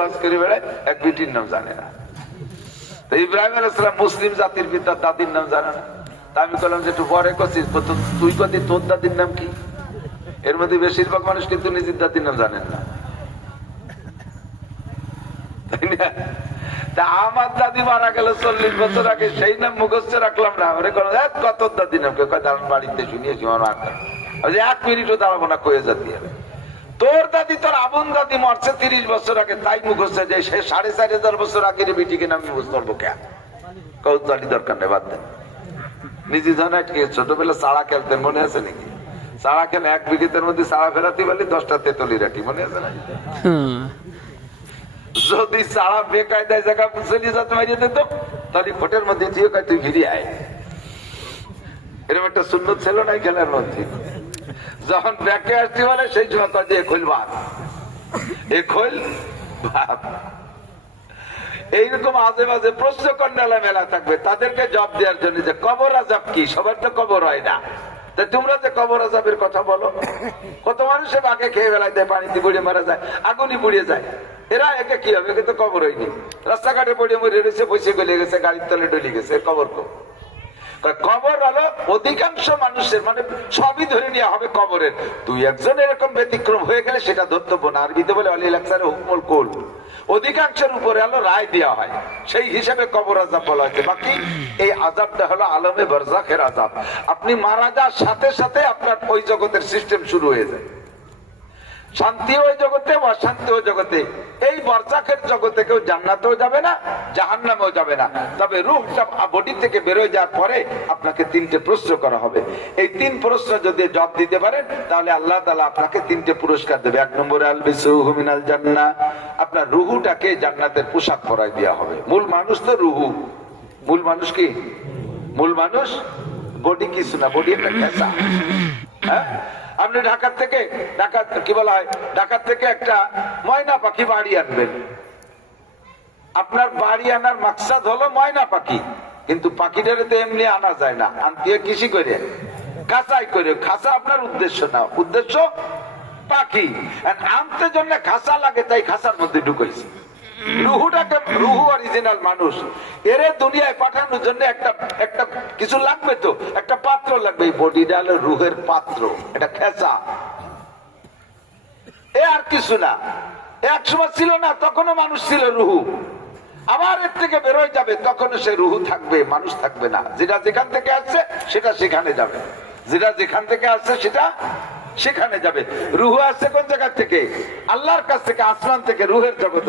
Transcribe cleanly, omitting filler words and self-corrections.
ওয়াজ করে বেড়ায়, এক বিটির নাম জানে না। তো ইব্রাহিম আলাইহিস সালাম মুসলিম জাতির পিতা, দাদির নাম জানে না। তা আমি বললাম যে একটু পরে করছিস, তুই কদি তোর দাদির নাম কি? এর মধ্যে বেশিরভাগ মানুষ কিন্তু নিজের দাদির নাম জানেন না, তাই না? তা আমার দাদি মারা গেল 40 বছর আগে, সেই নাম মুখস্থ রাখলাম না। ওরে কোনো কত দাদির নাম কেউ দাঁড়ান, বাড়িতে শুনিয়েছি আমার মা। 1 মিনিটও দাঁড়াবো না, কয়ে জাতি তোর দাদি তোর আপন দাদি মরছে 30 বছর আগে, তাই মুখস্থ যে সে 4500 বছর আগের বিটিকে নাম মুখস্থ করবো কেন? কৌতালি দরকার নেই, বাদ দেন। নিজে ধরে ছোটবেলা চাড়া খেলতেন, মনে আছে নাকি? চাড়া খেলে 1 বিঘিতের মধ্যে চাড়া ফেরাতে পারলি 10টা তেতলি রাখি, মনে আছে না? যদি চাড়া বেকায়দায় জায়গা চলিয়ে যেতে মারিয়ে দিত, তাহলে ভোটের মধ্যে তুই ঘিরে আয়। এরকম একটা সুন্নত ছিল না খেলার মধ্যে। যখন ব্যাকে আসতে বলে সেই সময় তার দিয়ে খোলবা, এ খোল ভাব। এইরকম আজে বাজে প্রশ্ন কন্যালা মেলা থাকবে, তাদেরকে জবাব দেওয়ার জন্য যে কবর আজাব কি, সবার তো কবর হয় না। তোমরা যে কবর আজাবের কথা বলো, কত মানুষের বাঘে খেয়ে বেলায় দেয়, পানিতে পুড়িয়ে মারা যায়, আগুনে পুড়িয়ে যায়। এরা একে কি হবে? একে তো কবর হয়নি, রাস্তাঘাটে পড়িয়ে মরে রয়েছে, পয়সা গলিয়ে গেছে, গাড়ির তলে ডলে গেছে, কবর কবর হলো অধিকাংশ মানুষের, মানে সবই ধরে নেওয়া হবে কবরের। 2-1 এরকম ব্যতিক্রম হয়ে গেলে সেটা ধর্তব্য না। আরবিতে বলে অলি লাকসারে হুকমুল কুল, অধিকাংশের উপরে হলো রায় দেওয়া হয়, সেই হিসেবে কবর আযাব বলা হয়েছে। বাকি এই আযাবটা হলো আলমে বারযাখের আযাব। আপনি মারা যাওয়ার সাথে সাথে আপনার ওই জগতের সিস্টেম শুরু হয়ে যায়, শান্তি ওই জগতে, অশান্তি ওই জগতে। এই বারযাখের জগতে কেউ জান্নাতেও যাবে না, জাহান্নামেও যাবে না। তবে রূহটা বডি থেকে বেরোয় যাওয়ার পরে আপনাকে 3টে প্রশ্ন করা হবে। এই 3 প্রশ্ন যদি জবাব দিতে পারেন, তাহলে আল্লাহ তাআলা আপনাকে 3টে পুরস্কার দেবে। 1 নম্বরে আলবিসুহু মিনাল জান্নাহ, আপনার রুহুটাকে জান্নাতের পোশাক পরায় দেওয়া হবে। মূল মানুষ তো রুহু। মূল মানুষ কি? মূল মানুষ বডি কিছু না, বডি একটা খেসা। হ্যাঁ, আপনি ঢাকার থেকে, ঢাকা কি বলা হয়, ঢাকার থেকে একটা ময়না পাখি বাড়ি আনবেন। আপনার বাড়ি আনার মাকসাদ হলো ময়না পাখি, কিন্তু পাখিটারে তো এমনি আনা যায় না, আনতে কৃষি করে, খাঁচাই করে। খাঁচা আপনার উদ্দেশ্য না, উদ্দেশ্য পাখি। আনতে জন্য খাঁচা লাগে, তাই খাঁচার মধ্যে ঢুকাইছে। রুহুটাকে, রুহু অরিজিনাল মানুষ, এর দুনিয়ায় পাঠানোর জন্য একটা একটা কিছু লাগবে, তো একটা পাত্র লাগবে। এই বডিটা হলো রুহের পাত্র, এটা খেঁচা, এ আর কিছু না। একসময় ছিল না, তখনও মানুষ ছিল রুহু। আবার এর থেকে বেরোয় যাবে, তখন সে রুহু থাকবে, মানুষ থাকবে না। যেটা যেখান থেকে আসছে সেটা সেখানে যাবে, যেটা যেখান থেকে আসছে সেটা সেখানে যাবে। রুহু আসছে কোন জায়গা থেকে? আল্লাহর কাছ থেকে, আসমান থেকে, রুহের জগতে।